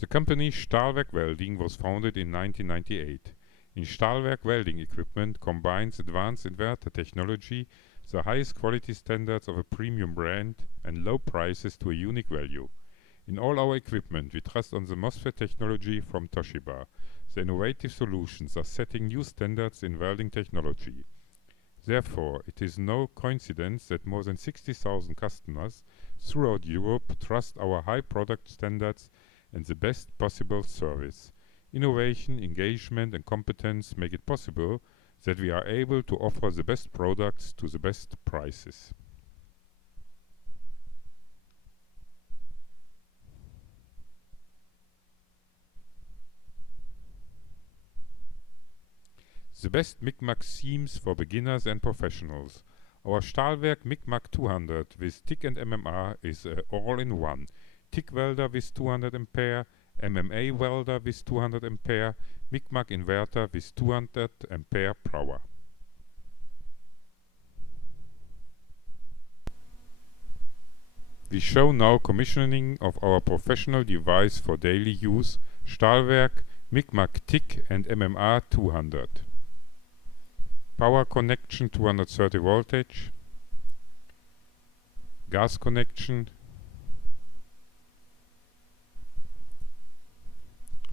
The company STAHLWERK Welding was founded in 1998. In STAHLWERK welding equipment combines advanced inverter technology, the highest quality standards of a premium brand, and low prices to a unique value. In all our equipment, we trust on the MOSFET technology from Toshiba. The innovative solutions are setting new standards in welding technology. Therefore, it is no coincidence that more than 60,000 customers throughout Europe trust our high product standards and the best possible service. Innovation, engagement, and competence make it possible that we are able to offer the best products to the best prices. The best MIG seams for beginners and professionals. Our STAHLWERK MIG 200 with TIG and MMR is all-in-one. TIG welder with 200 ampere, MMA welder with 200 ampere, MIG inverter with 200 ampere power. We show now commissioning of our professional device for daily use, STAHLWERK MIG TIG and MMR 200. Power connection 230 voltage, gas connection,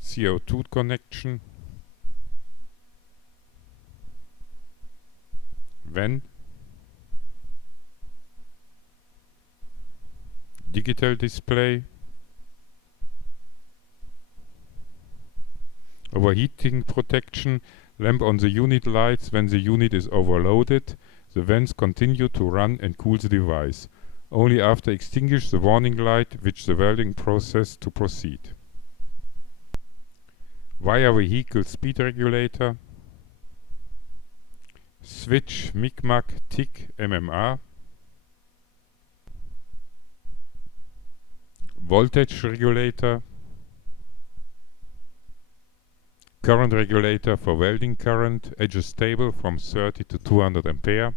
CO2 connection, WAN, digital display, overheating protection, lamp on the unit lights when the unit is overloaded. The vents continue to run and cool the device. Only after extinguish the warning light which the welding process to proceed. Wire vehicle speed regulator. Switch MIG TIG MMR. Voltage regulator. Current regulator for welding current, adjustable from 30 to 200 ampere.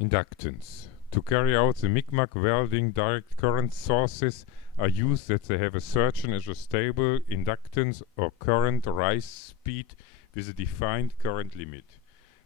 Inductance. To carry out the MIG welding, direct current sources are used that they have a certain adjustable inductance or current rise speed with a defined current limit.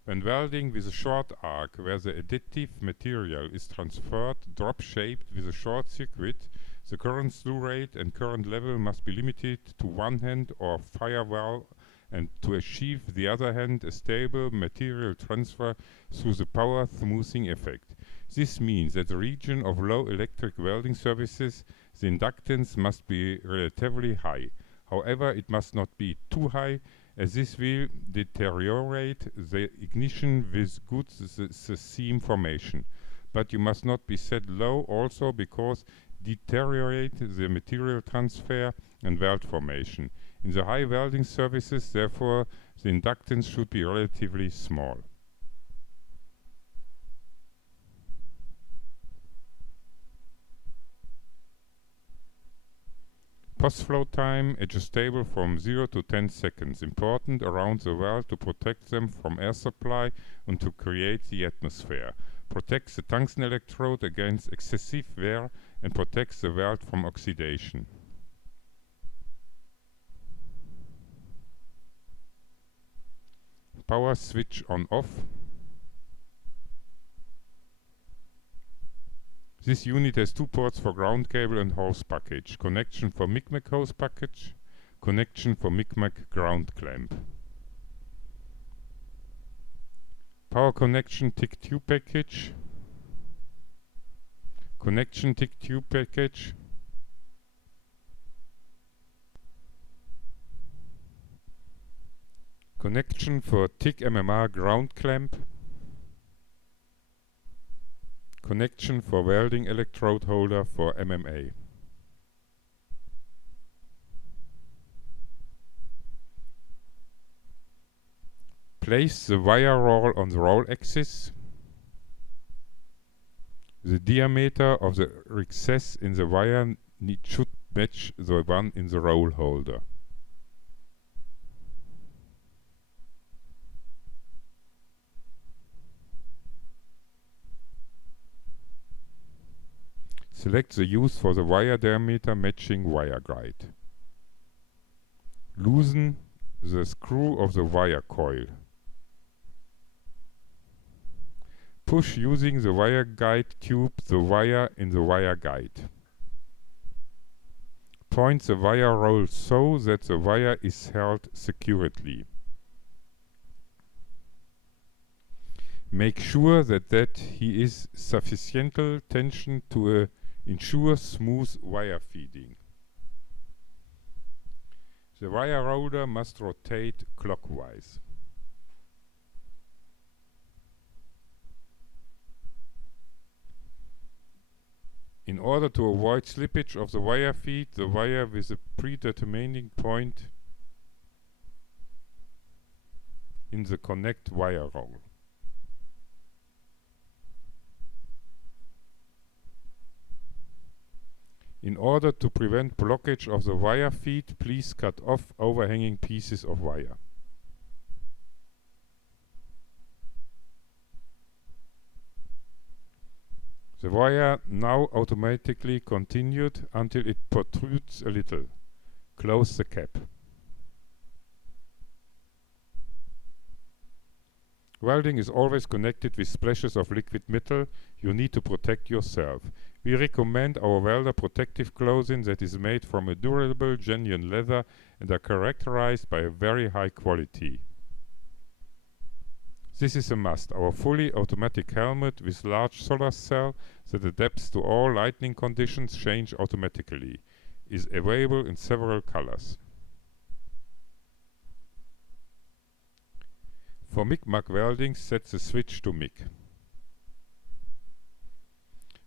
When welding with a short arc where the additive material is transferred drop-shaped with a short circuit, the current slew rate and current level must be limited to one hand or firewall, and to achieve the other hand a stable material transfer through the power smoothing effect. This means that the region of low electric welding services, the inductance must be relatively high. However, it must not be too high, as this will deteriorate the ignition with good seam formation. But you must not be set low also, because deteriorate the material transfer and weld formation. In the high welding services, therefore, the inductance should be relatively small. Post-flow time adjustable from 0 to 10 seconds. Important around the weld to protect them from air supply and to create the atmosphere. Protects the tungsten electrode against excessive wear and protects the weld from oxidation. Power switch on off. This unit has two ports for ground cable and hose package. Connection for MIG hose package. Connection for MIG ground clamp. Power connection TIG tube package. Connection TIG tube package. Connection for TIG MMR ground clamp. Connection for welding electrode holder for MMA. Place the wire roll on the roll axis. The diameter of the recess in the wire should match the one in the roll holder. Select the use for the wire diameter matching wire guide. Loosen the screw of the wire coil. Push using the wire guide tube the wire in the wire guide. Point the wire roll so that the wire is held securely. Make sure that he is sufficient tension to ensure smooth wire feeding. The wire roller must rotate clockwise. In order to avoid slippage of the wire feed the wire with a predetermining point in the connect wire roll. In order to prevent blockage of the wire feed, please cut off overhanging pieces of wire. The wire now automatically continued until it protrudes a little. Close the cap. Welding is always connected with splashes of liquid metal. You need to protect yourself. We recommend our welder protective clothing that is made from a durable, genuine leather and are characterized by a very high quality. This is a must. Our fully automatic helmet with large solar cell that adapts to all lighting conditions change automatically is available in several colors. For MIG welding, set the switch to MIG.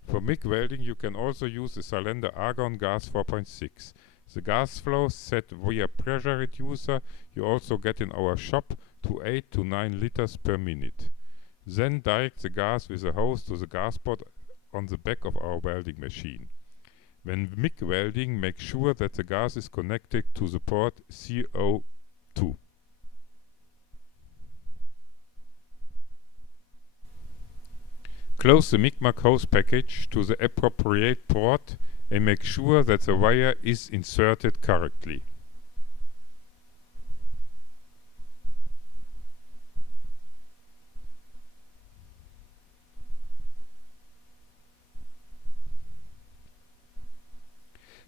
For MIG welding you can also use the cylinder argon gas 4.6. The gas flow set via pressure reducer you also get in our shop to 8 to 9 liters per minute. Then direct the gas with a hose to the gas pot on the back of our welding machine. When MIG welding, make sure that the gas is connected to the port CO2. Close the MIG hose package to the appropriate port and make sure that the wire is inserted correctly.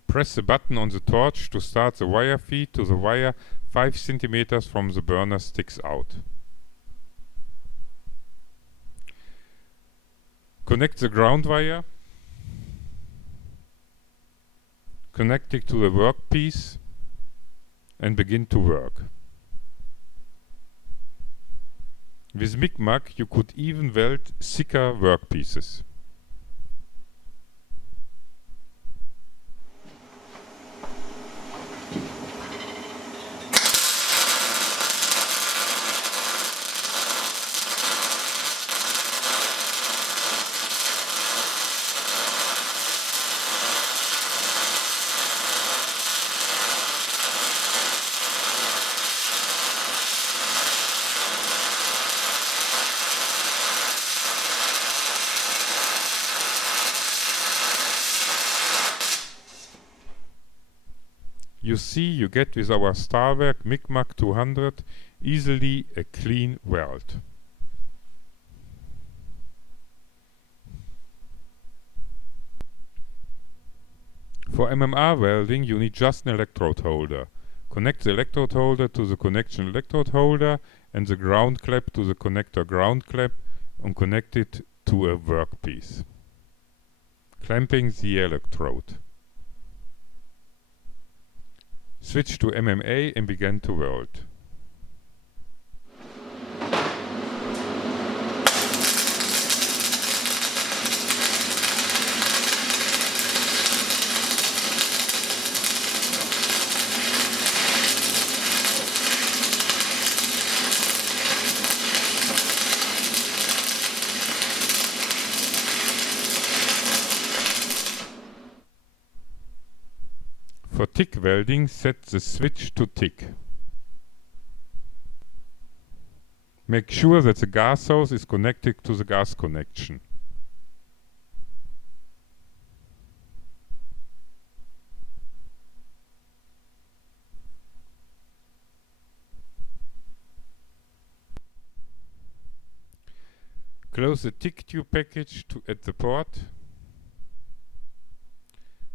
Press the button on the torch to start the wire feed to the wire 5 cm from the burner sticks out. Connect the ground wire. Connect it to the workpiece and begin to work. With MIG you could even weld thicker workpieces. You see, you get with our STAHLWERK MIG 200 easily a clean weld. For MMR welding you need just an electrode holder. Connect the electrode holder to the connection electrode holder and the ground clamp to the connector ground clamp and connect it to a workpiece. Clamping the electrode. Switch to MMA and begin to weld. For TIG welding, set the switch to TIG. Make sure that the gas hose is connected to the gas connection. Close the TIG tube package at the port,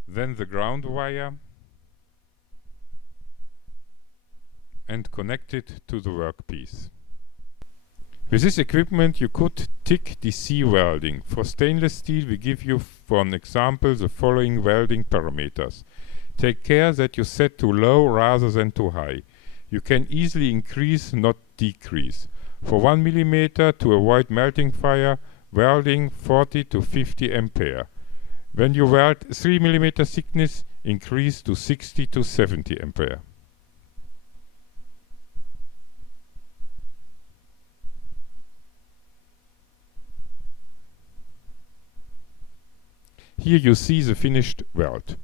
then the ground wire, and connect it to the workpiece. With this equipment you could TIG DC welding. For stainless steel we give you for an example the following welding parameters. Take care that you set too low rather than too high. You can easily increase, not decrease. For 1 mm to avoid melting fire, welding 40 to 50 ampere. When you weld 3 mm thickness, increase to 60 to 70 ampere. Here you see the finished weld.